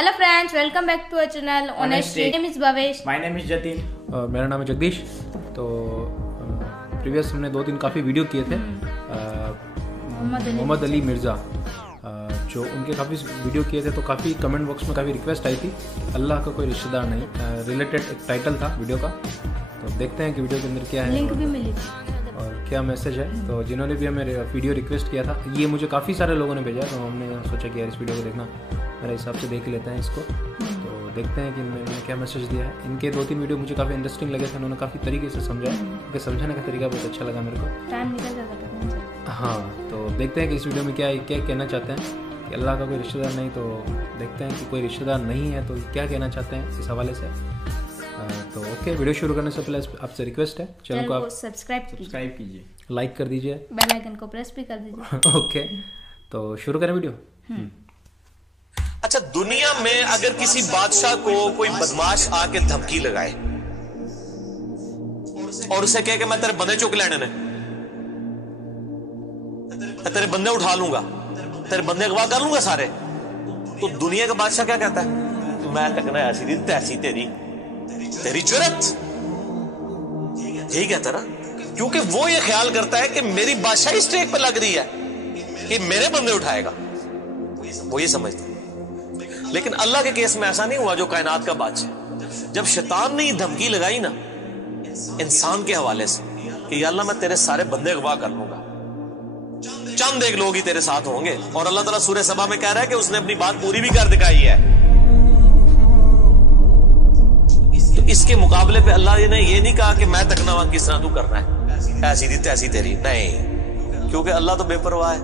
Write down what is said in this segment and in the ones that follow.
Hello friends, welcome back to our channel Honesty. My name is Bhavesh. My name is Jatin. मेरा नाम है जगदीश। तो previous हमने 2-3 काफ़ी वीडियो किए थे मोहम्मद अली मिर्ज़ा, जो उनके काफ़ी वीडियो किए थे। तो काफ़ी कमेंट बॉक्स में काफ़ी रिक्वेस्ट आई थी, अल्लाह का कोई रिश्तेदार नहीं रिलेटेड एक टाइटल था वीडियो का। तो देखते हैं कि वीडियो के अंदर क्या है, लिंक भी मिली थी और क्या मैसेज है। तो जिन्होंने भी हमें वीडियो रिक्वेस्ट किया था, ये मुझे काफ़ी सारे लोगों ने भेजा, तो हमने सोचा कि यार इस वीडियो को देखना, मेरे हिसाब से देख लेते हैं इसको। तो देखते हैं कि इन्होंने क्या मैसेज दिया है। इनके 2-3 वीडियो मुझे काफ़ी इंटरेस्टिंग लगे थे, उन्होंने काफ़ी तरीके से समझाया, उनके समझाने का तरीका बहुत अच्छा लगा मेरे को। टाइम निकल जाता। हाँ, तो देखते हैं कि इस वीडियो में क्या कहना चाहते हैं कि अल्लाह का कोई रिश्तेदार नहीं। तो देखते हैं कि कोई रिश्तेदार नहीं है तो क्या कहना चाहते हैं इस हवाले से। तो ओके, वीडियो शुरू करने से पहले आपसे रिक्वेस्ट है, चैनल को आप सब्सक्राइब कीजिए, लाइक कर दीजिए, बेल आइकन को प्रेस भी कर दीजिए। ओके, तो शुरू करें वीडियो। अच्छा, दुनिया में अगर किसी बादशाह को कोई बदमाश आके धमकी लगाए और उसे कहे कि मैं तेरे बंदे चुक लेने ने, तेरे बंदे उठा लूंगा, तेरे बंदे अगवा कर लूंगा सारे, तो दुनिया का बादशाह क्या कहता है? मैं तकना ऐसी थी तैसी तेरी जुर्रत। ठीक है तेरा, क्योंकि वो ये ख्याल करता है कि मेरी बादशाही स्टेक पे लग रही है कि मेरे बंदे उठाएगा, वो ये समझता है। लेकिन अल्लाह के केस में ऐसा नहीं हुआ। जो कायनात का बादशाह, जब शैतान ने धमकी लगाई ना इंसान के हवाले से कि या अल्लाह मैं तेरे सारे बंदे अगवा कर लूंगा, चंद एक लोग ही तेरे साथ होंगे, और अल्लाह ताला सूरह सबा में कह रहा है कि उसने अपनी बात पूरी भी कर दिखाई है। तो इसके मुकाबले पे अल्लाह ने ये नहीं कहा कि मैं तकना किस तरह तू करना है, ऐसी थी तैसी तेरी, नहीं, क्योंकि अल्लाह तो बेपरवाह है।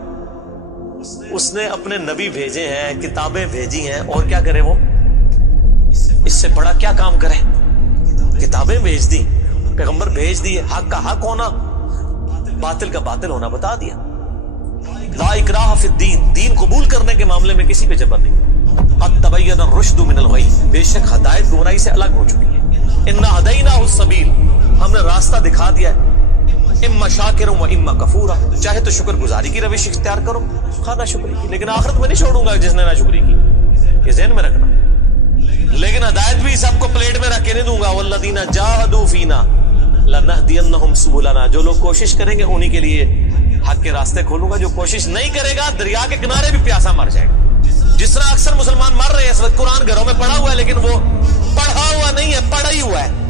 उसने अपने नबी भेजे हैं, किताबें भेजी हैं, और क्या करे वो? इससे बड़ा क्या काम करे? किताबें भेज दी, पैगंबर भेज दिए, हक का हक होना, बातिल का बातिल होना बता दिया। ला इकराह फिद्दीन, दीन कबूल करने के मामले में किसी पे जबर नहीं। क़द तबय्यन रुश्द मिनल गई, बेशक हदायत गुमराही से अलग हो चुकी है। इन्ना हदैनाहु सबील, हमने रास्ता दिखा दिया है। इम्मा शाकिर व इम्मा कफूरा, चाहे तो शुक्र गुजारी की रविश इख्तियार करो, खाना शुक्री की, लेकिन आखिरत में नहीं छोड़ूंगा जिसने ना शुक्री की, ये ज़हन में रखना। लेकिन हदायत भी सबको प्लेट में रख के नहीं दूंगा। वल्लदीना जाहदू फीना लनहदियन्नहुम सुबुलना, जो लोग कोशिश करेंगे उन्हीं के लिए हक के रास्ते खोलूंगा। जो कोशिश नहीं करेगा दरिया के किनारे भी प्यासा मर जाएगा। जिस तरह अक्सर मुसलमान मर रहे हैं इस वक्त, कुरान घरों में पढ़ा हुआ है, लेकिन वो पढ़ा हुआ नहीं है, पढ़ा ही हुआ है।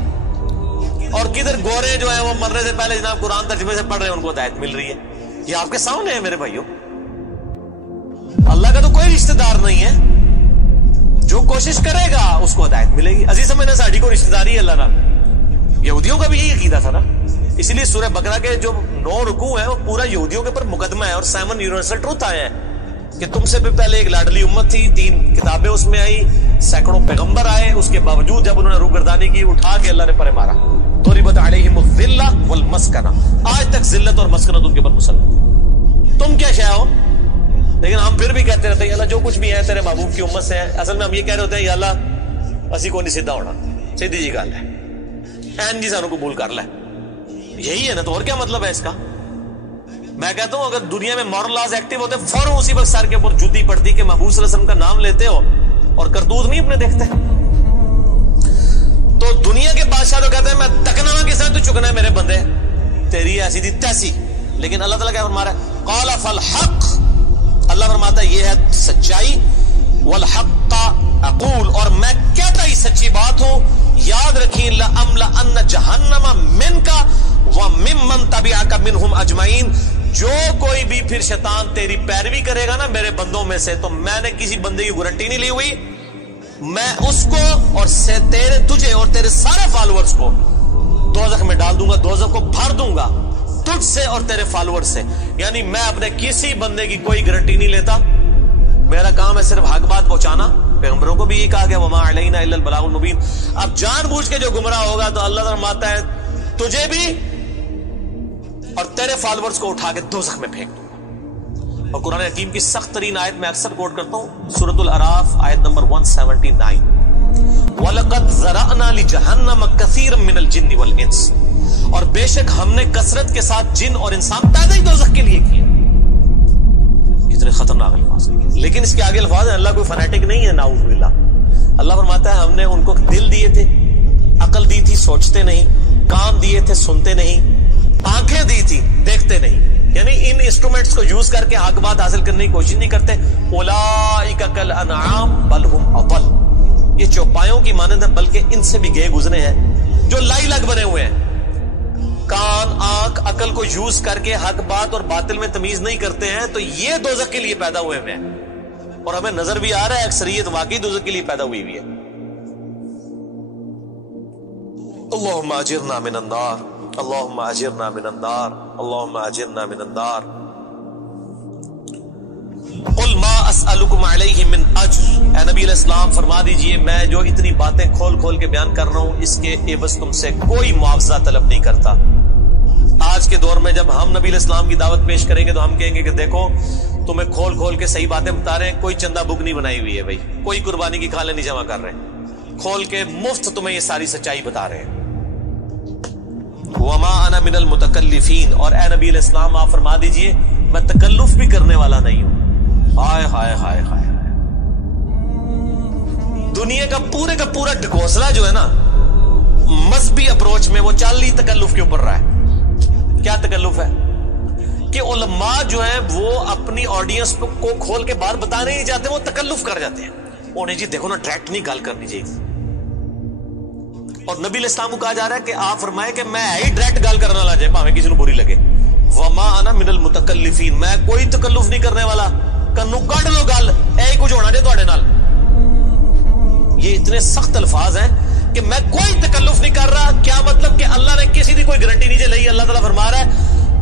और किधर गोरे जो है वो मरने से पहले जनाब कुरान तर्जुमे से पढ़ रहे हैं, उनको हिदायत मिल रही है। ये आपके सामने है मेरे भाइयों। अल्लाह का तो कोई रिश्तेदार नहीं है, जो कोशिश करेगा उसको हिदायत मिलेगी। अजीज समझना, साड़ी को रिश्तेदारी है अल्लाह ना। यहूदियों का भी यही अकीदा था ना, इसलिए सूरह बकरा के जो 9 रुकू है वो पूरा यहूदियों के ऊपर मुकदमा है, और 7 यूनिवर्सल ट्रूथ आए हैं कि तुमसे भी पहले एक लाडली उम्मत थी, 3 किताबें उसमें आई, सैकड़ों पैगंबर आए, उसके बावजूद जब उन्होंने रूगर्दानी की, उठा के अल्लाह ने परे मारा। दुरिबत अलैहिमुज़्ज़िल्ला वल मस्कना, आज तक जिल्लत और मस्कनत उनके ऊपर मुसल्लत। तुम क्या शय हो? लेकिन हम फिर भी कहते रहते हैं अल्लाह जो कुछ भी है तेरे महबूब की उम्मत से है। असल में हम ये कह रहे होते हैं या अल्लाह असी को नहीं सीधा होना, सीधी जी गल है, एन जी सानू कबूल कर ले, यही है ना। तो और क्या मतलब है इसका? मैं कहता हूं अगर दुनिया में मॉरल लॉज एक्टिव होते, फौरन उसी वक्त सर के ऊपर जूती पड़ती कि महबूब सल्लल्लाहु अलैहि वसल्लम का नाम लेते हो और करतूत नहीं अपने देखते। तो दुनिया के बादशाह तो कहते हैं मैं तकना किस तरह तू चुकना है मेरे बंदे, तेरी ऐसी थी तैसी। लेकिन अल्लाह ताला क्या फरमा रहा है? क़ाला फल हक, अल्लाह फरमाता है ये है सच्चाई। वल हक़्क़ अक़ूल, और मैं कहता ही सच्ची बात हूं। याद रखिए, लअम्ला अन्न जहन्नम मिनका व मिम्मन तबिअका मिनहुम अजमईन, जो कोई भी फिर शैतान तेरी पैरवी करेगा ना मेरे बंदों में से, तो मैंने किसी बंदे की गारंटी नहीं ली हुई, मैं उसको और से तुझे और तेरे सारे फॉलोअर्स को दोज़ख में डाल दूंगा, दोज़ख को भर दूंगा तुझ से और तेरे फॉलोअर्स से। यानी मैं अपने किसी बंदे की कोई गारंटी नहीं लेता, मेरा काम है सिर्फ हक बात पहुंचाना। पैगंबरों को भी ये कहा गया वमा अलैना इल्लल बलागुल मुबीन। अब जानबूझ के जो गुमराह होगा तो अल्लाह फरमाता है तुझे भी और तेरे फॉलोअर्स को उठा के दोज़ख में फेंक दूंगा। और कुरान हकीम की सख्त तरीन आयत में अक्सर कोट करता हूं, सूरतुल अराफ आयत नंबर 179, वलक़द ज़रअना लिजहन्नम कसीरम मिनल जिन्नि वल इंस, और बेशक हमने कसरत के साथ जिन और इंसान पैदा ही दोज़ख के लिए किए। कितने खतरनाक अल्फाज। लेकिन इसके आगे अल्फाज है, अल्लाह कोई फनाटिक नहीं है, नाउज़ बिल्लाह। अल्लाह फरमाता है हमने उनको दिल दिए थे, अकल दी थी सोचते नहीं, कान दिए थे सुनते नहीं, आंखें दी थी देखते नहीं, यानी इन इंस्ट्रूमेंट्स को यूज करके हक बात हासिल करने की कोशिश नहीं करते। उलाइका कल अनआम बल हुम अदल, ये चौपायों की मानंद है बल्कि इनसे भी गए गुजरे हैं जो लाई लग बने हुए हैं। कान आंख अकल को यूज करके हक बात और बातिल में तमीज नहीं करते हैं तो ये दोज़ख के लिए पैदा हुए हैं, और हमें नजर भी आ रहा है अक्सरियत वाकई दोज़ख के लिए पैदा हुई है। अल्लाहुम्मा अजिरना मिनन नार, अल्लाहुम्मा अजिरना मिनन नार, अल्लाहुम्मा अजिरना मिनन नार। कुल मा अस्अलुकुम अलैहि मिन अज्र, ए नबी अलैहिस्सलाम फरमा दीजिए मैं जो इतनी बातें खोल खोल के बयान कर रहा हूं इसके एवज तुमसे कोई मुआवजा तलब नहीं करता। आज के दौर में जब हम नबी अलैहिस्सलाम की दावत पेश करेंगे तो हम कहेंगे कि देखो तुम्हें खोल खोल के सही बातें बता रहे हैं, कोई चंदा बुक नहीं बनाई हुई है भाई, कोई कुर्बानी की खाले नहीं जमा कर रहे, खोल के मुफ्त तुम्हें ये सारी सच्चाई बता रहे हैं। वमा अना मिनल मुतकल्लिफीन, और ए नबी अलैहिस्सलाम आप फरमा दीजिए मैं तकल्लुफ भी करने वाला नहीं हूं। हाय हाय हाय हाय, दुनिया का पूरा ढकोसला जो है ना मजहबी अप्रोच में वो चाल ही तकल्लुफ के ऊपर रहा है। क्या तकल्लुफ है कि उलमा जो है वो अपनी ऑडियंस को खोल के बाहर बताने नहीं चाहते, वो तकल्लुफ कर जाते हैं। उन्हें जी देखो ना डायरेक्ट नहीं गाल करनी चाहिए, और नबी अलैहिस्सलाम को कहा जा रहा है कि आप फरमाए कि मैं ही डायरेक्ट गाल करने वाला जाए भाਵੇਂ किसी को बुरी लगे। वमा अना मिनल मुतकल्लिफीन, मैं कोई तकल्लुफ नहीं करने वाला, कन्नू कट लो गल ऐ कुछ होना जे तुहाडे नाल। ये इतने सख्त अल्फाज हैं कि मैं कोई तकल्लुफ नहीं कर रहा। क्या मतलब कि अल्लाह ने किसी की कोई गारंटी नहीं ली। अल्लाह ताला फरमा रहा है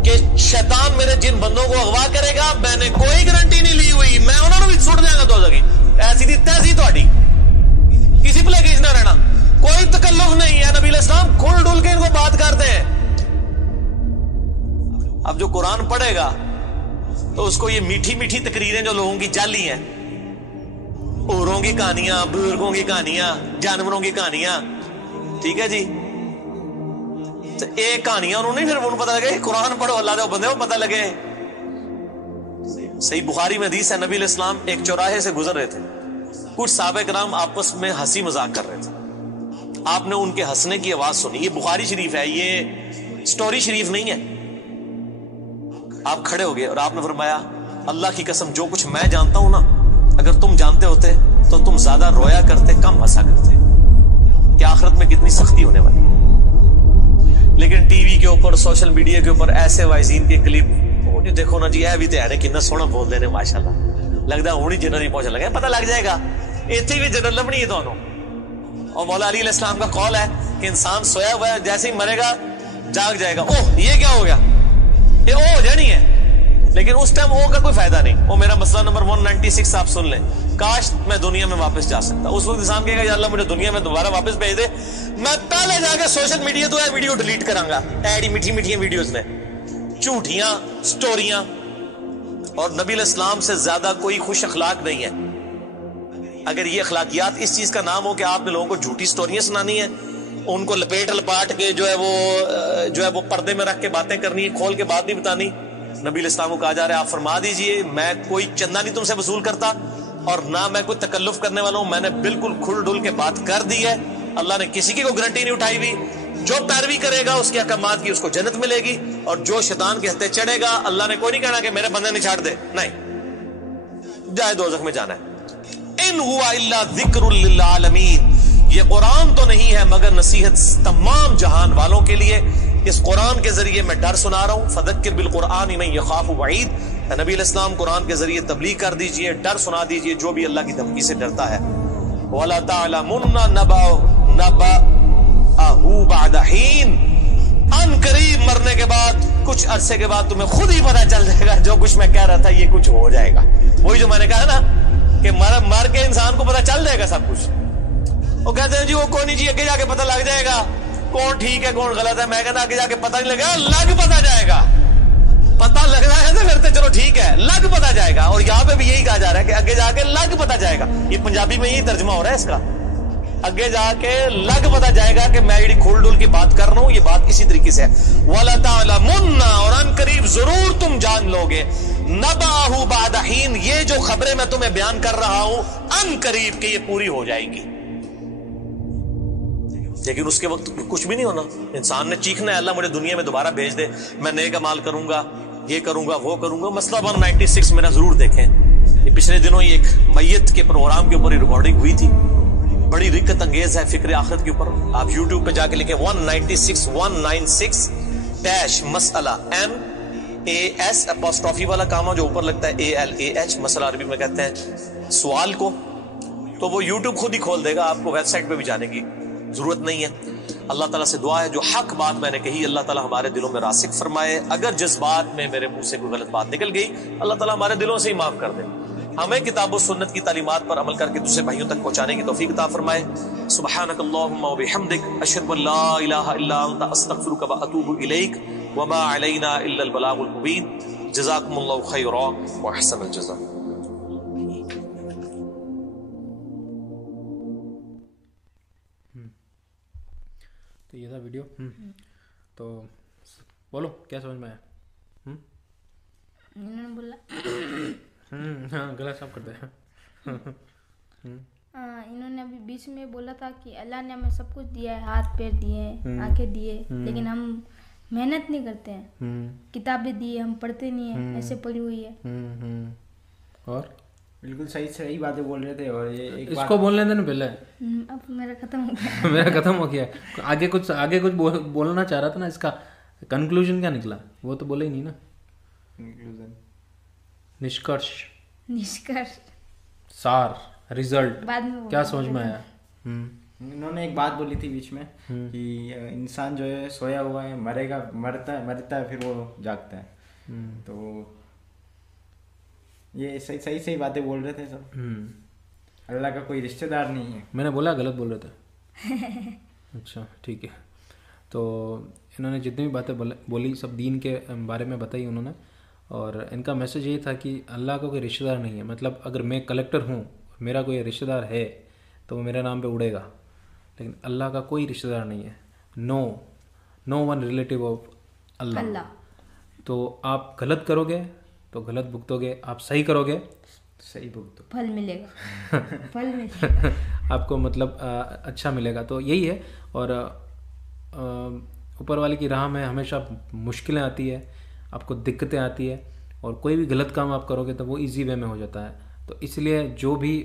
कि शैतान मेरे जिन बंदों को अगवा करेगा मैंने कोई गारंटी नहीं ली हुई, मैं उन्होंने भी सुट देंगा तो लगी ऐसी दी तैसी तुहाडी, किसी भले की ना रहना, कोई तकल्लुफ नहीं है। नबी अलैहिस्सलाम खुल डुल के इनको बात करते हैं। अब जो कुरान पढ़ेगा तो उसको ये मीठी मीठी तकरीरें जो लोगों की जाली हैं, औरों की कहानियां, बुजुर्गों की कहानियां, जानवरों की कहानियां, ठीक है जी, तो एक कहानियां उन्होंने फिर उन्हें पता लगे कुरान पढ़ो अल्लाह दे बंदे को पता लगे। सही बुखारी में हदीस है नबी अलैहिस्सलाम एक चौराहे से गुजर रहे थे, कुछ सहाबे किराम आपस में हंसी मजाक कर रहे थे, आपने उनके हंसने की आवाज सुनी। ये बुखारी शरीफ है, ये स्टोरी शरीफ नहीं है। आप खड़े हो गए और आपने फरमाया अल्लाह की कसम जो कुछ मैं जानता हूं ना अगर तुम जानते होते तो तुम ज्यादा रोया करते कम हंसा करते। क्या आखिरत में कितनी सख्ती होने वाली है। लेकिन टीवी के ऊपर सोशल मीडिया के ऊपर ऐसे वाइजीन के क्लिप वो जी देखो ना जी ऐ भी तो कितना सोहना बोलते हैं माशाल्लाह, लगता हूं ही जनरल पहुंचने लगे, पता लग जाएगा इतने भी जनरल लभनी है दोनों। और मौला अली अलैहिस्सलाम का कौल है कि इंसान सोया हुआ है जैसे ही मरेगा जाग जाएगा, ओह ये क्या हो गया, ये ओ हो जानी है। लेकिन उस टाइम ओ का कोई फायदा नहीं। वो मेरा मसला नंबर 196 आप सुन लें, काश मैं दुनिया में वापस जा सकता। उस वक्त इंसान कहेगा या अल्लाह मुझे दुनिया में दोबारा वापस भेज दे, मैं पहले जाकर सोशल मीडिया तो वीडियो डिलीट करांगा, ऐडी मीठी मीठी वीडियोस ने, झूठियां स्टोरियां। और नबी अलैहिस्सलाम से ज्यादा कोई खुश अखलाक नहीं है। अगर ये अखलाकियात इस चीज का नाम हो कि आपने लोगों को झूठी स्टोरियां सुनानी है, उनको लपेट लपाट के जो है वो पर्दे में रख के बातें करनी है, खोल के बात नहीं बतानी। नबी अलैहिस्सलाम को कहा जा रहा है आप फरमा दीजिए मैं कोई चंदा नहीं तुमसे वसूल करता और ना मैं कोई तकल्लुफ करने वाला हूं, मैंने बिल्कुल खुल डुल के बात कर दी है। अल्लाह ने किसी की कोई गारंटी नहीं उठाई हुई। जो पैरवी करेगा उसके अहकामात की उसको जन्नत मिलेगी, और जो शैतान के हत्थे चढ़ेगा अल्लाह ने कोई नहीं कहना कि मेरे बंदे नहीं छाड़ दे, नहीं जाए दोज़ख में जाना है। इन हुआ इल्ला ज़िक्रुल लिल आलमीन, ये कुरान तो नहीं है मगर नसीहत तमाम जहान वालों के लिए। इस कुरान के जरिए मैं डर सुना रहा हूं, फदक्किर बिल कुरान मैं यखाफु वईद। नबी अलैहिस्सलाम कुरान के जरिए तबलीग कर दीजिए, डर सुना दीजिए जो भी अल्लाह की धमकी से डरता है। वला तालमुन्ना नबअहु बअद हीन, अन करीब मरने के बाद कुछ अरसे के बाद तुम्हें खुद ही पता चल जाएगा जो कुछ मैं कह रहा था ये कुछ हो जाएगा। वही जो मैंने कहा ना कि मर के इंसान को पता चल जाएगा सब कुछ। वो कहते हैं जी वो कोई नहीं जी आगे जाके पता लग जाएगा कौन ठीक है कौन गलत है। मैं कहता आगे जाके पता नहीं लगेगा, लग पता जाएगा। पता लग रहा है तो फिर तो चलो ठीक है, लग पता जाएगा। और यहाँ पे भी यही कहा जा रहा है कि आगे जाके लग पता जाएगा। ये पंजाबी में यही तर्जुमा हो रहा है इसका, आगे जाके लग पता जाएगा कि मैं ये खुल डुल की बात कर रहा हूं, ये बात इसी तरीके से है। वला तालमुन्ना, और अन करीब जरूर तुम जान लोगे, नबअहु बअद हीन, ये जो खबरें मैं तुम्हें बयान कर रहा हूं अन करीब के ये पूरी हो जाएगी। لیکن اس کے وقت کچھ بھی نہیں ہونا. انسان نے چیخنا ہے اللہ مجھے دنیا میں دوبارہ بھیج دے, میں نیک اعمال کروں گا, یہ کروں گا, وہ کروں گا. مسئلہ 196 میرا ضرور دیکھیں, یہ پچھلے دنوں ہی ایک میت کے پروگرام کے اوپر ہی ریکارڈنگ ہوئی تھی, بڑی رکت انگیز ہے فکر آخرت کے اوپر. آپ یوٹیوب پہ جا کے لکھیں 196 ڈیش مسئلہ MAS والا کاما جو اوپر لگتا ہے ALAH, مسئلہ عربی میں کہتے ہیں سوال کو, تو وہ یوٹیوب خود ہی کھول دے گا, آپ کو ویب سائٹ پہ بھی جانے کی ضرورت نہیں ہے. اللہ تعالیٰ سے دعا ہے جو حق بات میں نے کہی اللہ تعالیٰ ہمارے دلوں میں راسخ فرمائے. اگر جس بات میں میرے منہ سے کوئی غلط بات نکل گئی اللہ تعالیٰ ہمارے دلوں سے ہی معاف کر دے. ہمیں کتاب و سنت کی تعلیمات پر عمل کر کے دوسرے بھائیوں تک پہنچانے کی توفیق عطا فرمائے. سبحانک اللہم و بحمدک, اشہد ان لا الہ الا انت, استغفرک و اتوب الیک, وما علینا الا البلاغ المبین. جزاکم اللہ خیرا و احسن الجزاء. تو یہ تھا ویڈیو. تو بولو کیا سمجھ میں آیا؟ انہوں نے بولا ہاں گلا صاف کرتے ہیں. انہوں نے ابھی بیچ میں بولا تھا کہ اللہ نے ہمیں سب کچھ دیا ہے, ہاتھ پیر دیے ہیں, آنکھیں دیے, لیکن ہم محنت نہیں کرتے ہیں. کتابیں دی ہم پڑھتے نہیں ہیں, ایسے پڑھی ہوئی ہے. اور بالکل صحیح باتیں بول رہے تھے. اور یہ ایک اس کو بولنے دیں نا پہلے. اب میرا ختم ہو گیا. میرا ختم ہو گیا. آگے کچھ بولنا چاہ رہا تھا نا, اس کا کنکلوژن کیا نکلا وہ تو بولے ہی نہیں نا. نشکرش, سار, رزلٹ کیا سمجھ میں آیا؟ انہوں نے ایک بات بولی تھی بیچ میں کہ انسان جو ہے سویا ہوا ہے, مرے گا, مرتا ہے پھر وہ جاگتا ہے. تو یہ صحیح باتیں بول رہے تھے سب. اللہ کا کوئی رشتہ دار نہیں ہے. میں نے بولا غلط بول رہے تھے؟ اچھا ٹھیک ہے. تو انہوں نے جتنی بھی باتیں بولی سب دین کے بارے میں بتائی انہوں نے, اور ان کا میسج یہ تھا کہ اللہ کا کوئی رشتہ دار نہیں ہے. مطلب اگر میں کلیکٹر ہوں, میرا کوئی رشتہ دار ہے تو وہ میرے نام پہ اڑے گا, لیکن اللہ کا کوئی رشتہ دار نہیں ہے. نو ون ریلیٹیو آف اللہ. تو آپ غلط کرو گے تو غلط بھگتو گے, آپ صحیح کرو گے صحیح بھگتو, پھل ملے گا. آپ کو مطلب اچھا ملے گا. تو یہی ہے. اور اوپر والے کی راہ میں ہمیشہ مشکلیں آتی ہے, آپ کو دقتیں آتی ہے, اور کوئی بھی غلط کام آپ کرو گے تو وہ ایزی وے میں ہو جاتا ہے. تو اس لیے جو بھی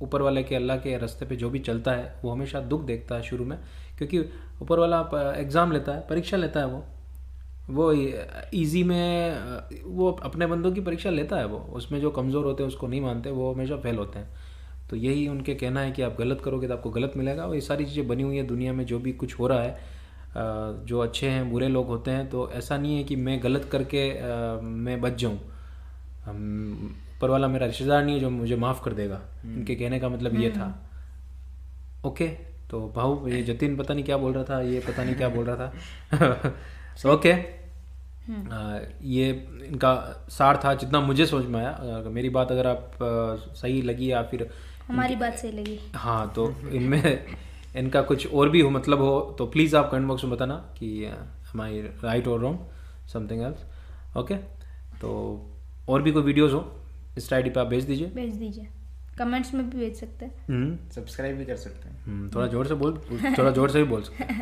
اوپر والے کے اللہ کے راستے پہ جو بھی چلتا ہے وہ ہمیشہ دکھ دیکھتا ہے شروع میں, کیونکہ اوپر والا ایگزام لیتا ہے, پریکشا لیتا ہے. وہ ایزی میں وہ اپنے بندوں کی پریکشا لیتا ہے. وہ اس میں جو کمزور ہوتے ہیں اس کو نہیں مانتے, وہ ہمیشہ فیل ہوتے ہیں. تو یہی ان کے کہنا ہے کہ آپ غلط کرو گے تو آپ کو غلط ملے گا. اور یہ ساری چیزیں بنی ہوئی ہیں دنیا میں, جو بھی کچھ ہو رہا ہے, جو اچھے ہیں برے لوگ ہوتے ہیں. تو ایسا نہیں ہے کہ میں غلط کر کے میں بچ جاؤں, اوپر والا میرا رشتہ دار نہیں ہے جو مجھے معاف کر دے گا. ان کے کہنے کا مطلب یہ تھا. اوکے, تو بھاؤ یہ جتن پتہ نہیں کیا بول رہا تھا, یہ پتہ نہیں کیا بول رہا تھا. اوکے, یہ ان کا سار تھا جتنا مجھے سمجھ میں آیا. میری بات اگر آپ صحیح لگی یا پھر ہماری بات صحیح لگی, ہاں, تو ان میں ان کا کچھ اور بھی ہو مطلب ہو تو پلیز آپ کمنٹ باکس میں بتانا کہ ایم آئی رائٹ اور wrong, something else. Okay, تو اور بھی کوئی videos who us I D پہ آپ بھیج دیجیے. کمنٹس میں بھی بھیج سکتے ہیں, سبسکرائب بھی کر سکتے ہیں. تھوڑا زور سے بھی بول سکتے ہیں.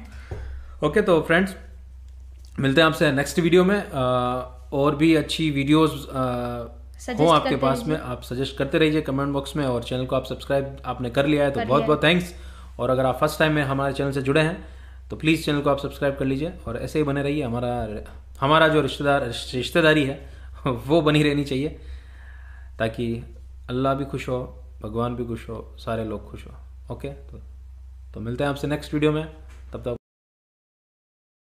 اوکے, تو فرینڈس ملتے ہیں آپ سے نیکسٹ ویڈیو میں. اور بھی اچھی ویڈیوز ہوں آپ کے پاس میں, آپ سجیسٹ کرتے رہیے کمنٹ باکس میں. اور چینل کو آپ سبسکرائب آپ نے کر لیا ہے تو بہت بہت تھینکس. اور اگر آپ فرسٹ ٹائم میں ہمارے چینل سے جڑے ہیں تو پلیز چینل کو آپ سبسکرائب کر لیجیے, اور ایسے ہی بنے رہیے. ہمارا جو رشتہ داری ہے وہ بنی رہنی چاہیے, تاکہ اللہ بھی خوش ہو, بھگوان بھی خوش ہو, سارے لوگ خوش ہو. اوکے, تو ملتے ہیں آپ سے نیکسٹ ویڈیو میں. تب تک